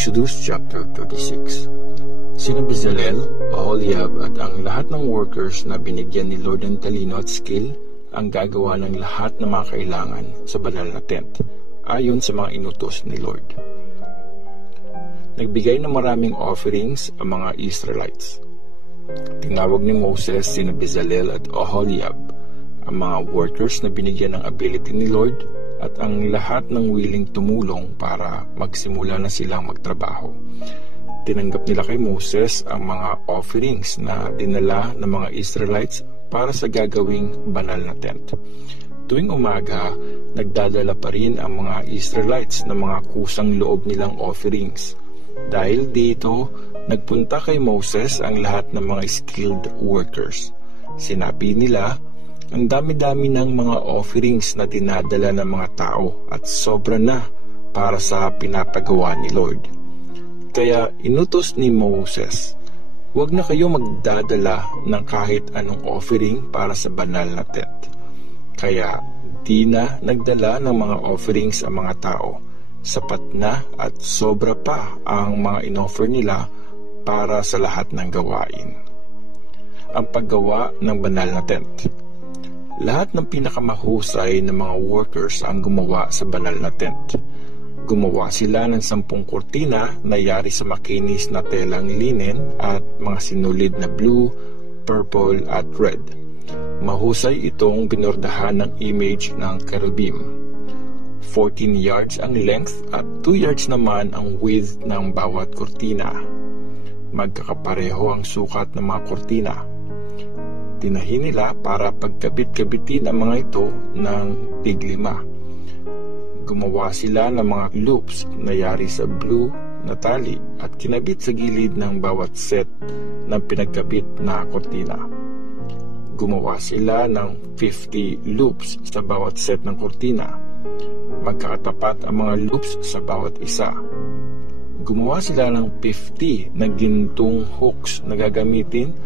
Exodus chapter 36. Sina Bezalel, Oholiab at ang lahat ng workers na binigyan ni Lord ng talino at skill ang gagawa ng lahat ng mga kailangan sa banal na tent, ayon sa mga inutos ni Lord. Nagbigay ng maraming offerings ang mga Israelites. Tinawag ni Moses sina Bezalel at Oholiab, ang mga workers na binigyan ng ability ni Lord at ang lahat ng willing tumulong para magsimula na silang magtrabaho. Tinanggap nila kay Moses ang mga offerings na dinala ng mga Israelites para sa gagawing banal na tent. Tuwing umaga, nagdadala pa rin ang mga Israelites ng mga kusang loob nilang offerings. Dahil dito, nagpunta kay Moses ang lahat ng mga skilled workers. Sinabi nila, ang dami-dami ng mga offerings na dinadala ng mga tao at sobra na para sa pinapagawa ni Lord. Kaya inutos ni Moses, huwag na kayo magdadala ng kahit anong offering para sa banal na tent. Kaya di na nagdala ng mga offerings ang mga tao. Sapat na at sobra pa ang mga inoffer nila para sa lahat ng gawain. Ang paggawa ng banal na tent. Lahat ng pinakamahusay na mga workers ang gumawa sa banal na tent. Gumawa sila ng 10 kurtina na yari sa makinis na telang linen at mga sinulid na blue, purple at red. Mahusay itong binordahan ng image ng cherubim. 14 yards ang length at 2 yards naman ang width ng bawat kurtina. Magkakapareho ang sukat ng mga kurtina. Tinahi nila para pagkabit-kabitin ang mga ito ng tig-5. Gumawa sila ng mga loops na yari sa blue na tali at kinabit sa gilid ng bawat set ng pinagkabit na kurtina. Gumawa sila ng 50 loops sa bawat set ng kurtina. Magkakatapat ang mga loops sa bawat isa. Gumawa sila ng 50 na gintong hooks na gagamitin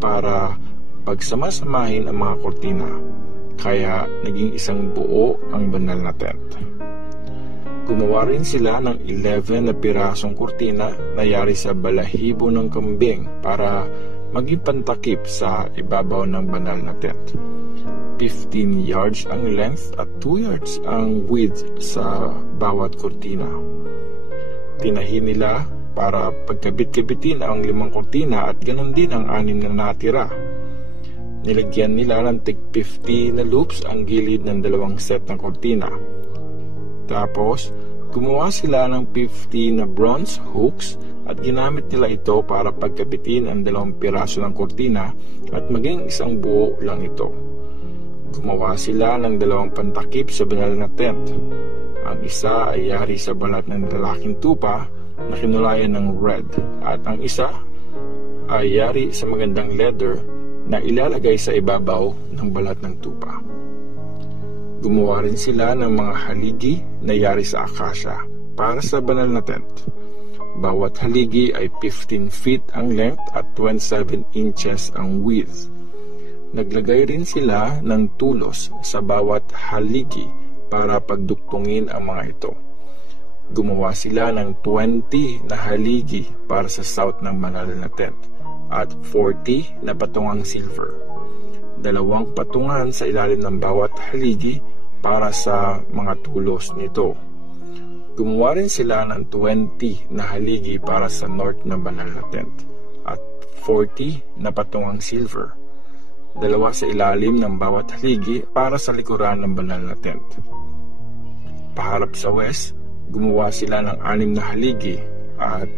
para pagsamasamahin ang mga kurtina, kaya naging isang buo ang banal na tent. Gumawa rin sila ng 11 na pirasong kurtina na yari sa balahibo ng kambing para maging pantakip sa ibabaw ng banal na tent. 15 yards ang length at 2 yards ang width sa bawat kurtina. Tinahi nila para pagkabit-kabitin ang 5 kurtina at ganon din ang 6 na natira. Nilagyan nila ng tig 50 na loops ang gilid ng 2 set ng kurtina. Tapos, gumawa sila ng 50 na bronze hooks at ginamit nila ito para pagkabitin ang 2 piraso ng kurtina at maging isang buo lang ito. Gumawa sila ng 2 pantakip sa banal na tent. Ang isa ay yari sa balat ng lalaking tupa na kinulayan ng red at ang isa ay yari sa magandang leather na ilalagay sa ibabaw ng balat ng tupa. Gumawa rin sila ng mga haligi na yari sa akasya para sa banal na tent. Bawat haligi ay 15 feet ang length at 27 inches ang width. Naglagay rin sila ng tulos sa bawat haligi para pagduktungin ang mga ito. Gumawa sila ng 20 na haligi para sa south ng banal na tent at 40 na patungang silver. 2 patungan sa ilalim ng bawat haligi para sa mga tulos nito. Gumawa rin sila ng 20 na haligi para sa north ng banal na tent at 40 na patungang silver. 2 sa ilalim ng bawat haligi para sa likuran ng banal na tent. Paharap sa west, gumawa sila ng 6 na haligi at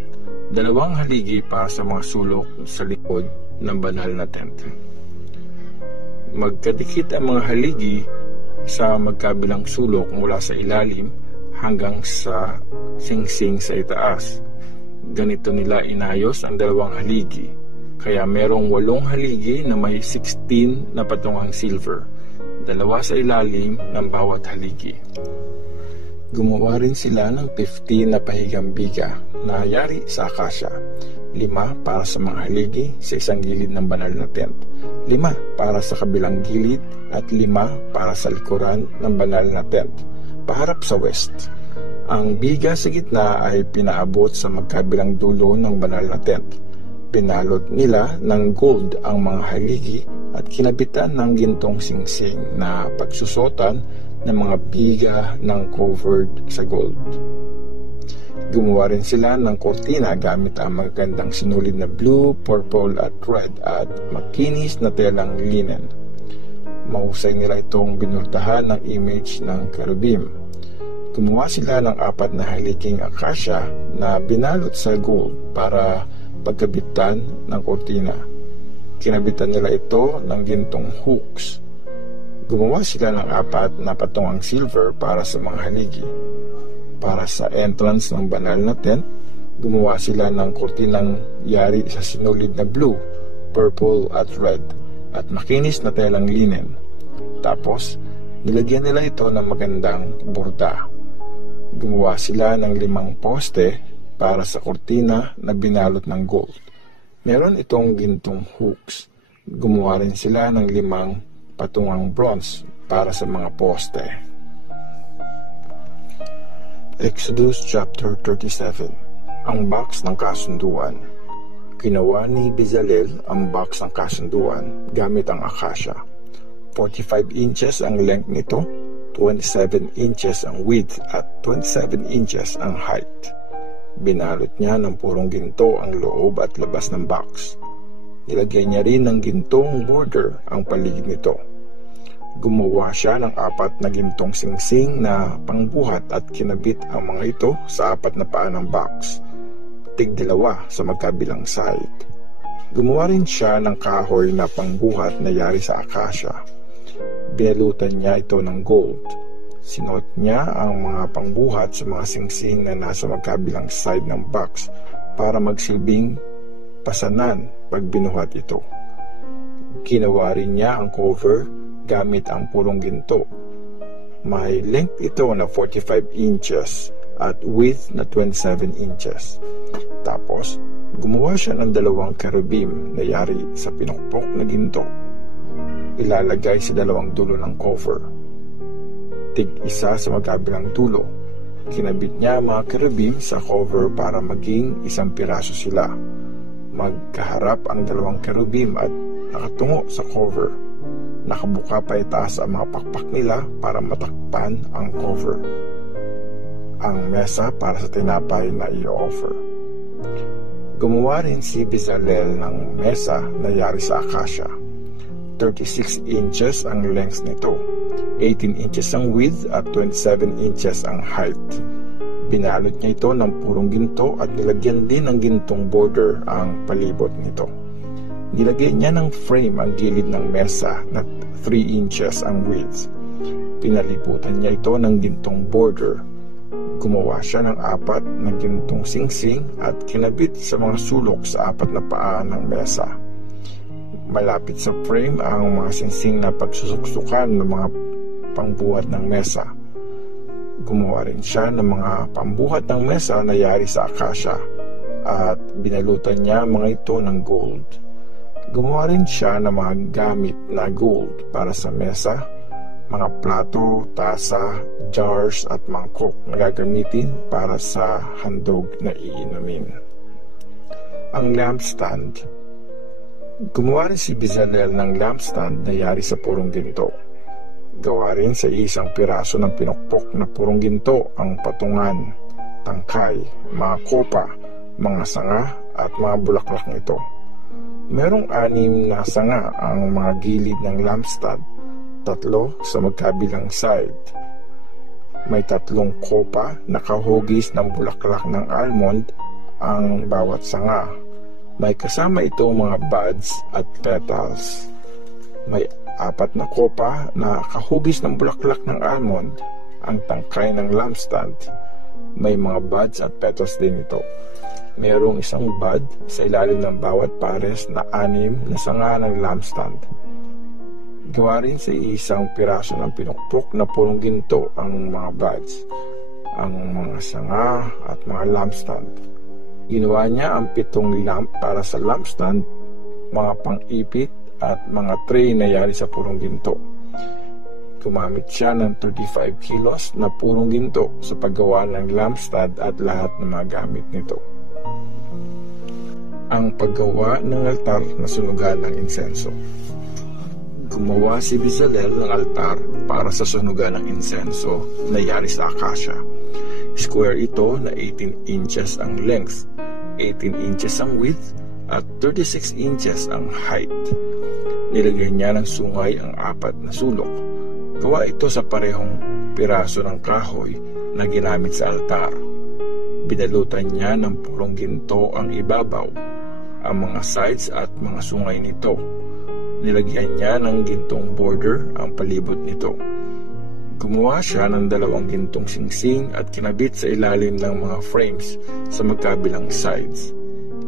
2 haligi para sa mga sulok sa likod ng banal na tent. Magkadikit ang mga haligi sa magkabilang sulok mula sa ilalim hanggang sa singsing sa itaas. Ganito nila inayos ang 2 haligi, kaya merong 8 haligi na may 16 na patungang silver, 2 sa ilalim ng bawat haligi. Gumawa rin sila ng 50 na pahigang biga na yari sa akasya, 5 para sa mga haligi sa isang gilid ng banal na tent, 5 para sa kabilang gilid at 5 para sa likuran ng banal na tent, paharap sa west. Ang biga sa gitna ay pinaabot sa magkabilang dulo ng banal na tent. Pinalot nila ng gold ang mga haligi at kinabitan ng gintong singsing na pagsusutan ng mga biga ng covered sa gold. Gumawa rin sila ng kortina gamit ang magagandang sinulid na blue, purple at red at makinis na telang linen. Mahusay nila itong binultahan ng image ng cherubim. Gumawa sila ng 4 na haliging akasya na binalot sa gold para pagkabitan ng kortina. Kinabitan nila ito ng gintong hooks. Gumawa sila ng 4 na patungang silver para sa mga haligi. Para sa entrance ng banal na tent, gumawa sila ng kortinang yari sa sinulid na blue, purple at red at makinis na telang linen. Tapos, nilagyan nila ito ng magandang borda. Gumawa sila ng 5 poste para sa kortina na binalot ng gold. Meron itong gintong hooks. Gumawa rin sila ng 5 patungang bronze para sa mga poste. Exodus chapter 37. Ang box ng kasunduan. Ginawa ni Bezalel ang box ng kasunduan gamit ang akasya. 45 inches ang length nito, 27 inches ang width at 27 inches ang height. Binalot niya ng purong ginto ang loob at labas ng box. Nilagay niya rin ng gintong border ang paligid nito. Gumawa siya ng 4 na gintong singsing na pangbuhat at kinabit ang mga ito sa 4 na paa ng box, tig-2 sa magkabilang side. Gumawa rin siya ng kahoy na pangbuhat na yari sa akasya. Binalutan niya ito ng gold. Sinuot niya ang mga pangbuhat sa mga singsing na nasa magkabilang side ng box para magsilbing pasanan pag binuhat ito. Ginawa rin niya ang cover gamit ang purong ginto. May length ito na 45 inches at width na 27 inches. Tapos, gumawa siya ng 2 cherubim na yari sa pinukpok na ginto. Ilalagay sa 2 dulo ng cover. Tig-isa sa magkabilang dulo. Kinabit niya ang mga cherubim sa cover para maging 1 piraso sila. Magkaharap ang 2 cherubim at nakatungo sa cover. Nakabuka pa itaas ang mga pakpak nila para matakpan ang cover. Ang mesa para sa tinapay na i-offer. Gumawa rin si Bezalel ng mesa na yari sa akasya. 36 inches ang length nito, 18 inches ang width at 27 inches ang height. Binalot niya ito ng purong ginto at nilagyan din ng gintong border ang palibot nito. Nilagay niya ng frame ang gilid ng mesa na 3 inches ang width. Pinalibutan niya ito ng gintong border. Gumawa siya ng 4 na gintong singsing at kinabit sa mga sulok sa 4 na paa ng mesa. Malapit sa frame ang mga singsing na pagsusuksukan ng mga pangbuhat ng mesa. Gumawa rin siya ng mga pambuhat ng mesa na yari sa akasya at binalutan niya mga ito ng gold. Gumawa rin siya ng mga gamit na gold para sa mesa, mga plato, tasa, jars at mangkok na gagamitin para sa handog na iinumin. Ang lampstand. Gumawa rin si Bezalel ng lampstand na yari sa purong ginto. Gawa rin sa 1 piraso ng pinukpok na purong ginto ang patungan, tangkay, mga kopa, mga sanga at mga bulaklak nito. Merong 6 na sanga ang mga gilid ng lampstand, 3 sa magkabilang side. May 3 kopa na kahugis ng bulaklak ng almond ang bawat sanga. May kasama itong mga buds at petals. May 4 na kopa na kahugis ng bulaklak ng almond ang tangkay ng lampstand. May mga buds at petals din ito. Mayroong 1 bud sa ilalim ng bawat pares na 6 na sanga ng lampstand. Gawa rin sa 1 piraso ng pinukpok na purong ginto ang mga buds, ang mga sanga at mga lampstand. Ginawa niya ang 7 lamp para sa lampstand, mga pang-ipit at mga tray na yari sa purong ginto. Gumamit siya ng 35 kilos na purong ginto sa paggawa ng lampstand at lahat ng mga gamit nito. Ang paggawa ng altar na sunugan ng insenso. Gumawa si Bezalel ng altar para sa sunugan ng insenso na yari sa akasya. Square ito na 18 inches ang length, 18 inches ang width, at 36 inches ang height. Nilagyan niya ng sungay ang 4 na sulok. Gawa ito sa parehong piraso ng kahoy na ginamit sa altar. Binalutan niya ng purong ginto ang ibabaw, ang mga sides at mga sungay nito. Nilagyan niya ng gintong border ang palibot nito. Gumawa siya ng 2 gintong singsing at kinabit sa ilalim ng mga frames sa magkabilang sides.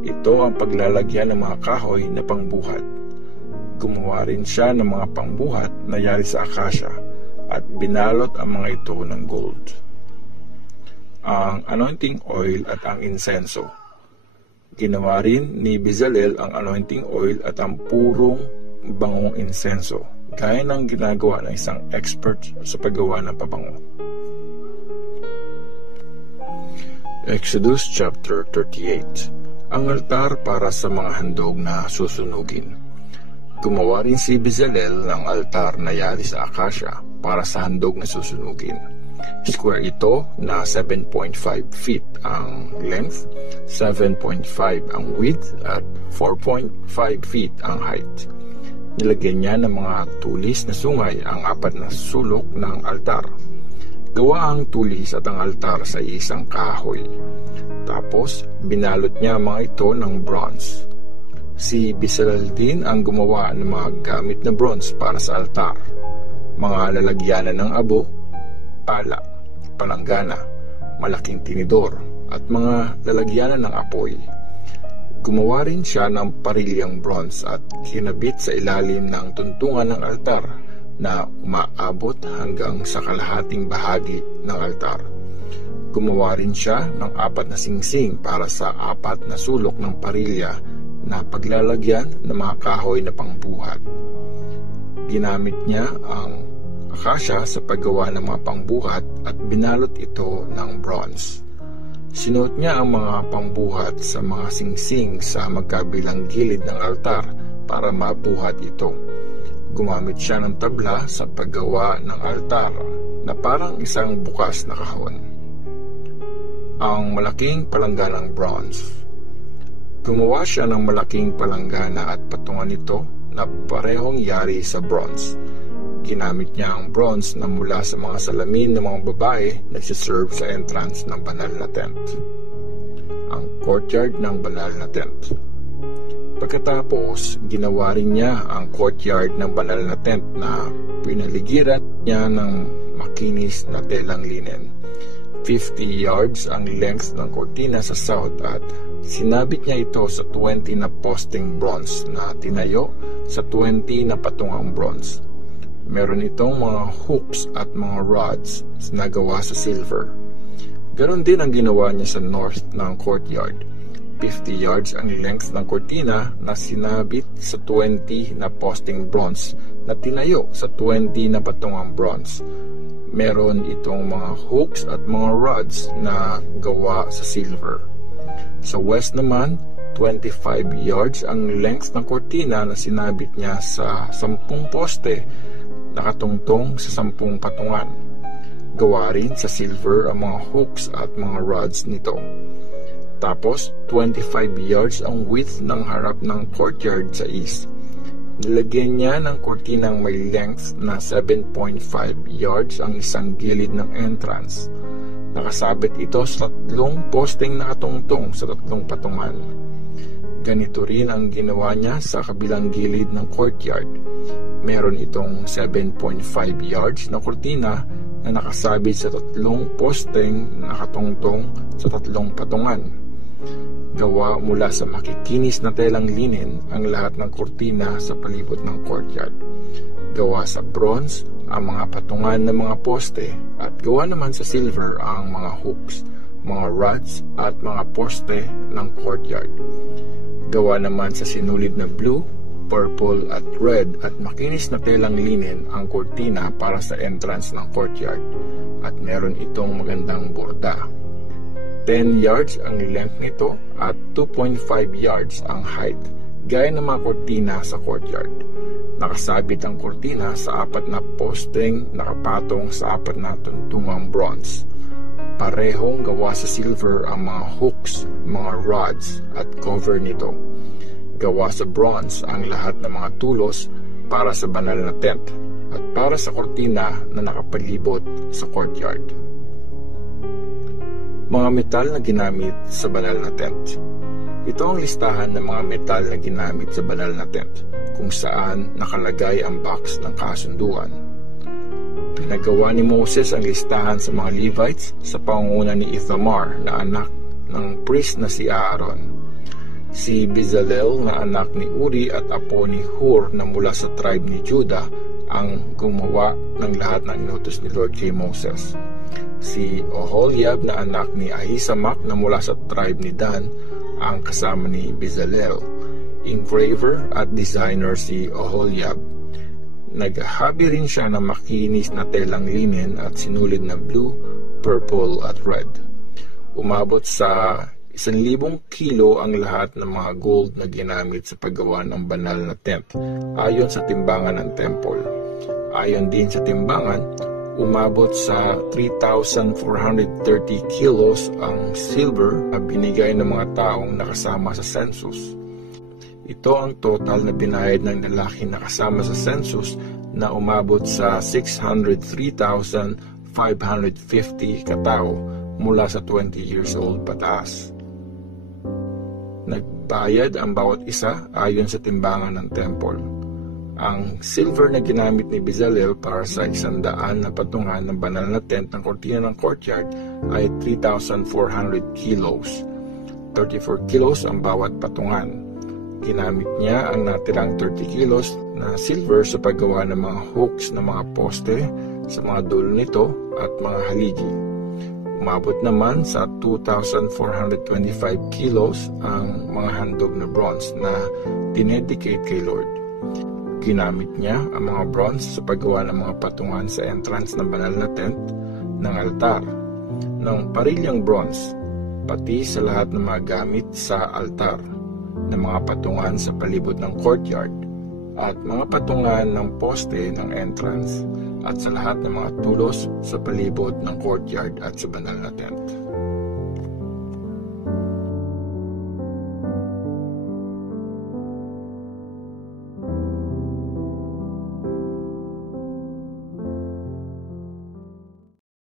Ito ang paglalagyan ng mga kahoy na pangbuhat. Gumawa rin siya ng mga pangbuhat na yari sa akasya at binalot ang mga ito ng gold. Ang anointing oil at ang insenso. Ginawa rin ni Bezalel ang anointing oil at ang purong bangong insenso, gaya ng ginagawa ng isang expert sa paggawa ng pabango. Exodus chapter 38. Ang altar para sa mga handog na susunugin. Gumawa rin si Bezalel ng altar na yari sa akasya para sa handog na susunugin. Square ito na 7.5 feet ang length, 7.5 ang width, at 4.5 feet ang height. Nilagyan niya ng mga tulis na sungay ang 4 na sulok ng altar. Gawa ang tulis at ang altar sa isang kahoy. Tapos, binalot niya mga ito ng bronze. Si Bezalel din ang gumawa ng mga gamit na bronze para sa altar. Mga lalagyanan ng abo, pala, palanggana, malaking tinidor, at mga lalagyanan ng apoy. Gumawa rin siya ng parilyang bronze at kinabit sa ilalim ng tuntungan ng altar na umaabot hanggang sa kalahating bahagi ng altar. Gumawa rin siya ng 4 na singsing para sa 4 na sulok ng parilya na paglalagyan ng mga kahoy na pangbuhat. Ginamit niya ang akasya sa paggawa ng mga pangbuhat at binalot ito ng bronze. Sinuot niya ang mga pangbuhat sa mga singsing sa magkabilang gilid ng altar para mabuhat ito. Gumamit siya ng tabla sa paggawa ng altar na parang isang bukas na kahon. Ang malaking palangganang bronze. Gumawa siya ng malaking palanggana at patungan nito na parehong yari sa bronze. Ginamit niya ang bronze na mula sa mga salamin ng mga babae na nagsiserve sa entrance ng banal na tent. Ang courtyard ng banal na tent. Pagkatapos, ginawa rin niya ang courtyard ng banal na tent na pinaligiran niya ng makinis na telang linen. 50 yards ang length ng kortina sa south at sinabit niya ito sa 20 na posting bronze na tinayo sa 20 na patungang bronze. Meron itong mga hoops at mga rods na gawa sa silver. Ganon din ang ginawa niya sa north ng courtyard. 50 yards ang length ng kortina na sinabit sa 20 na posting bronze na tinayo sa 20 na patungang bronze. Meron itong mga hooks at mga rods na gawa sa silver. Sa west naman, 25 yards ang length ng kortina na sinabit niya sa 10 poste nakatungtong sa 10 patungan. Gawa rin sa silver ang mga hooks at mga rods nito. Tapos, 25 yards ang width ng harap ng courtyard sa east. Nilagyan niya ng kortinang may length na 7.5 yards ang isang gilid ng entrance. Nakasabit ito sa 3 posting nakatungtong sa 3 patungan. Ganito rin ang ginawa niya sa kabilang gilid ng courtyard. Meron itong 7.5 yards na kortina na nakasabit sa 3 posting nakatungtong sa 3 patungan. Gawa mula sa makikinis na telang linen ang lahat ng kortina sa palibot ng courtyard. Gawa sa bronze ang mga patungan ng mga poste at gawa naman sa silver ang mga hooks, mga rods at mga poste ng courtyard. Gawa naman sa sinulid na blue, purple at red at makinis na telang linen ang kurtina para sa entrance ng courtyard at meron itong magandang borda. 10 yards ang length nito at 2.5 yards ang height, gaya ng mga kurtina sa courtyard. Nakasabit ang kurtina sa 4 na posteng nakapatong sa 4 na tuntungang bronze. Parehong gawa sa silver ang mga hooks, mga rods at cover nito. Gawa sa bronze ang lahat ng mga tulos para sa banal na tent at para sa kurtina na nakapalibot sa courtyard. Mga metal na ginamit sa banal na tent. Ito ang listahan ng mga metal na ginamit sa banal na tent, kung saan nakalagay ang box ng kasunduan. Pinagawa ni Moses ang listahan sa mga Levites sa pangunguna ni Ithamar na anak ng priest na si Aaron. Si Bezalel na anak ni Uri at apo ni Hur na mula sa tribe ni Judah ang gumawa ng lahat ng inutos ni Lord kay Moses. Si Oholiab na anak ni Ahisamak na mula sa tribe ni Dan ang kasama ni Bezalel. Engraver at designer si Oholiab. Naghahabi rin siya ng makinis na telang linen at sinulid na blue, purple at red. Umabot sa 1,000 kilo ang lahat ng mga gold na ginamit sa paggawa ng banal na tent ayon sa timbangan ng temple. Ayon din sa timbangan, umabot sa 3,430 kilos ang silver na binigay ng mga taong nakasama sa census. Ito ang total na binayad ng lalaki na kasama sa census na umabot sa 603,550 katao mula sa 20 years old pataas. Nagbayad ang bawat isa ayon sa timbangan ng temple. Ang silver na ginamit ni Bezalel para sa 100 na patungan ng banal na tent ng kurtina ng courtyard ay 3,400 kilos. 34 kilos ang bawat patungan. Ginamit niya ang natirang 30 kilos na silver sa paggawa ng mga hooks ng mga poste sa mga dulo nito at mga haligi. Umabot naman sa 2,425 kilos ang mga handog na bronze na dinedicate kay Lord. Ginamit niya ang mga bronze sa paggawa ng mga patungan sa entrance ng banal na tent ng altar, ng parilyang bronze, pati sa lahat ng mga gamit sa altar, ng mga patungan sa palibot ng courtyard, at mga patungan ng poste ng entrance, at sa lahat ng mga tulos sa palibot ng courtyard at sa banal na tent.